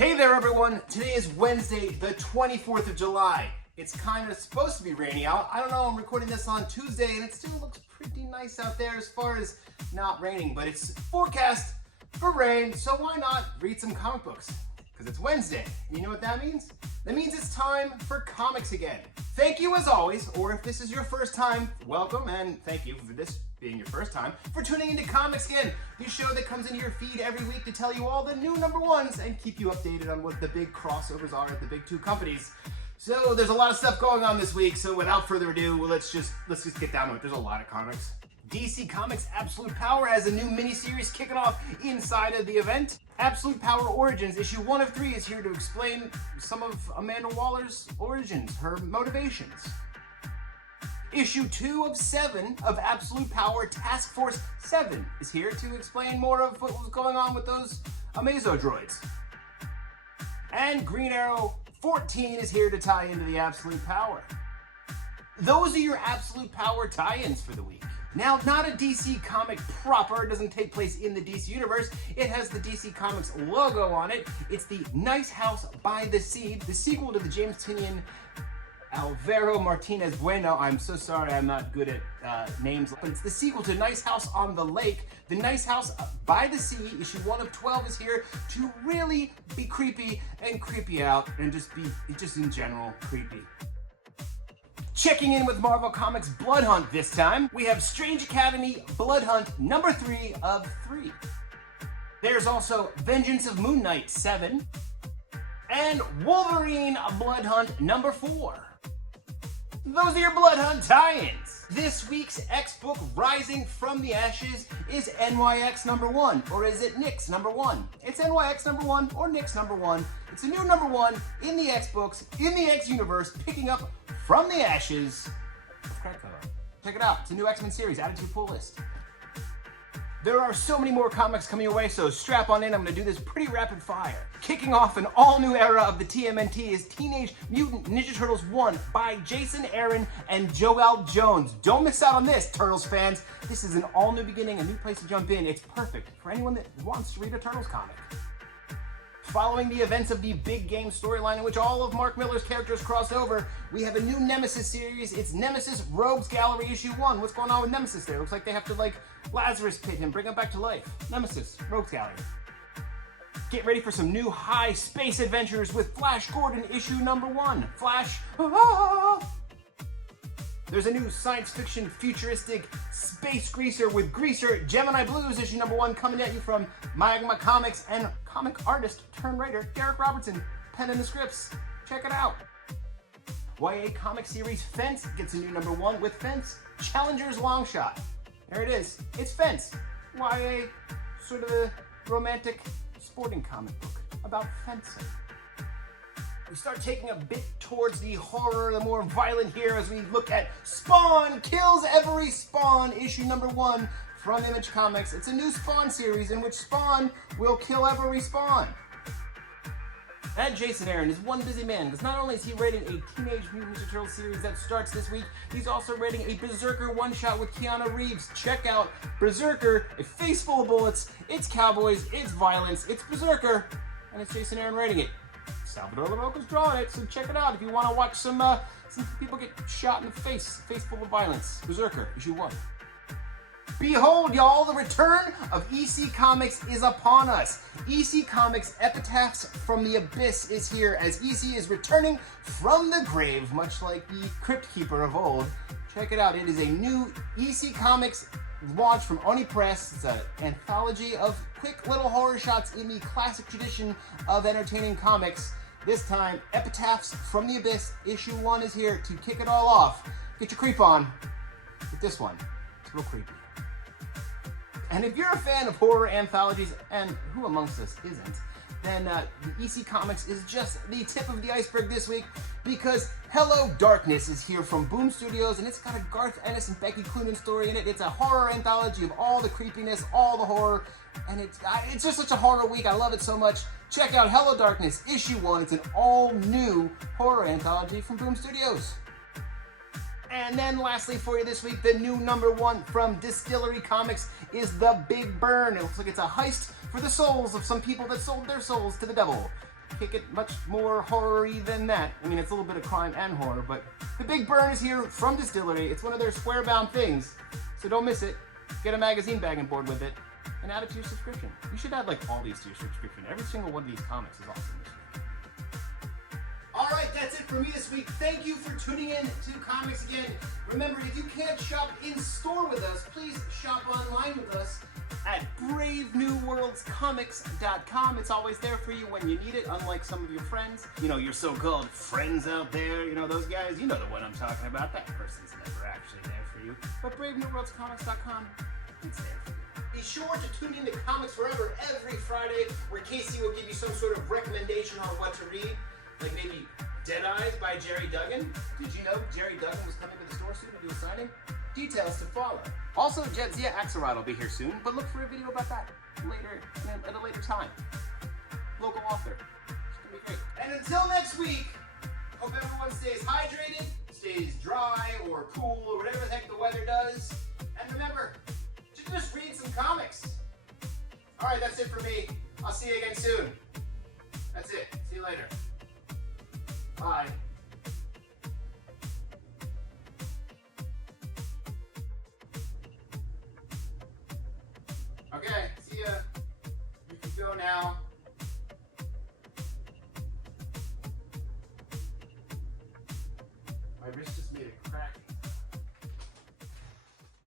Hey there everyone, today is Wednesday, the 24th of July. It's kind of supposed to be rainy out. I don't know, I'm recording this on Tuesday and it still looks pretty nice out there as far as not raining, but it's forecast for rain, so why not read some comic books? Because it's Wednesday. And you know what that means? That means it's time for comics again. Thank you as always, or if this is your first time, welcome and thank you for this being your first time, for tuning into Comics Again, the show that comes into your feed every week to tell you all the new number ones and keep you updated on what the big crossovers are at the big two companies. So there's a lot of stuff going on this week, so without further ado, let's just get down to it. There's a lot of comics. DC Comics Absolute Power has a new miniseries kicking off inside of the event. Absolute Power Origins, issue 1 of 3 is here to explain some of Amanda Waller's origins, her motivations. Issue 2 of 7 of Absolute Power Task Force 7 is here to explain more of what was going on with those Amazo droids. And Green Arrow 14 is here to tie into the Absolute Power. Those are your Absolute Power tie-ins for the week. Now, not a DC comic proper, it doesn't take place in the DC universe. It has the DC Comics logo on it. It's the Nice House by the Sea, the sequel to the James Tynion Alvaro Martinez Bueno. I'm so sorry, I'm not good at names, but it's the sequel to Nice House on the Lake. The Nice House by the Sea, issue 1 of 12 is here to really be creepy and creepy out and just in general creepy. Checking in with Marvel Comics Blood Hunt this time, we have Strange Academy Blood Hunt number 3 of 3. There's also Vengeance of Moon Knight 7 and Wolverine Blood Hunt number 4. Those are your Blood Hunt tie-ins. This week's X-Book Rising from the Ashes is NYX number 1, or is it Nyx number 1? It's NYX number 1 or Nyx number 1. It's a new number 1 in the X-Books, in the X-Universe, picking up from the ashes of Krakoan. Check it out, it's a new X-Men series, added to your pull list. There are so many more comics coming your way, so strap on in. I'm going to do this pretty rapid fire. Kicking off an all-new era of the TMNT is Teenage Mutant Ninja Turtles 1 by Jason Aaron and Joel Jones. Don't miss out on this, Turtles fans. This is an all-new beginning, a new place to jump in. It's perfect for anyone that wants to read a Turtles comic. Following the events of the Big Game storyline in which all of Mark Millar's characters cross over, we have a new Nemesis series. It's Nemesis Rogues Gallery issue 1. What's going on with Nemesis there? Looks like they have to, Lazarus pit him, bring him back to life. Nemesis Rogues Gallery. Get ready for some new high space adventures with Flash Gordon issue number 1. Flash, There's a new science fiction futuristic space greaser with Greaser Gemini Blues issue number 1 coming at you from Magma Comics and comic artist turned writer Derek Robertson penning the scripts. Check it out. YA comic series Fence gets a new number 1 with Fence Challenger's Long Shot. There it is. It's Fence. YA, sort of a romantic sporting comic book about fencing. We start taking a bit towards the horror, the more violent here as we look at Spawn Kills Every Spawn, issue number 1 from Image Comics. It's a new Spawn series in which Spawn will kill every Spawn. And Jason Aaron is one busy man, because not only is he writing a Teenage Mutant Ninja Turtles series that starts this week, he's also writing a Berserker one-shot with Keanu Reeves. Check out Berserker, a face full of bullets, it's cowboys, it's violence, it's Berserker, and it's Jason Aaron writing it. Salvador LaRocca's drawing it, so check it out if you want to watch some people get shot in the face full of violence. Berserker, issue 1. Behold, y'all, the return of EC Comics is upon us. EC Comics Epitaphs from the Abyss is here as EC is returning from the grave, much like the Crypt Keeper of old. Check it out, it is a new EC Comics launch from Oni Press. It's an anthology of quick little horror shots in the classic tradition of entertaining comics. This time, Epitaphs from the Abyss, issue 1 is here to kick it all off. Get your creep on with this one. It's real creepy. And if you're a fan of horror anthologies, and who amongst us isn't, then the EC Comics is just the tip of the iceberg this week, because Hello Darkness is here from Boom Studios, and it's got a Garth Ennis and Becky Cloonan story in it. It's a horror anthology of all the creepiness, all the horror, and it's just such a horror week. I love it so much. Check out Hello Darkness, issue 1. It's an all-new horror anthology from Boom Studios. And then lastly for you this week, the new number 1 from Distillery Comics is The Big Burn. It looks like it's a heist for the souls of some people that sold their souls to the devil. Can't get much more horror-y than that. I mean, it's a little bit of crime and horror, but the big burn is here from Distillery. It's one of their square-bound things, so don't miss it. Get a magazine bag and board with it, and add it to your subscription. You should add like all these to your subscription. Every single one of these comics is awesome this week. All right, that's it for me this week. Thank you for tuning in to Comics Again. Remember, if you can't shop in store with us, please shop online with us at bravenewworldscomics.com. It's always there for you when you need it, unlike some of your friends. You know, your so-called friends out there, you know, those guys, you know the one I'm talking about. That person's never actually there for you. But bravenewworldscomics.com, it's there for you. Be sure to tune in to Comics Forever every Friday, where Casey will give you some sort of recommendation on what to read, like maybe Dead Eyes by Jerry Duggan. Did you know Jerry Duggan was coming to the store soon to do a signing? Details to follow. Also, Jadzia Axelrod will be here soon, but look for a video about that later, at a later time. Local author. It's gonna be great. And until next week, hope everyone stays hydrated, stays dry or cool or whatever the heck the weather does. And remember, just read some comics. All right, that's it for me. I'll see you again soon. That's it. See you later. Bye. Okay, see ya. You can go now. My wrist is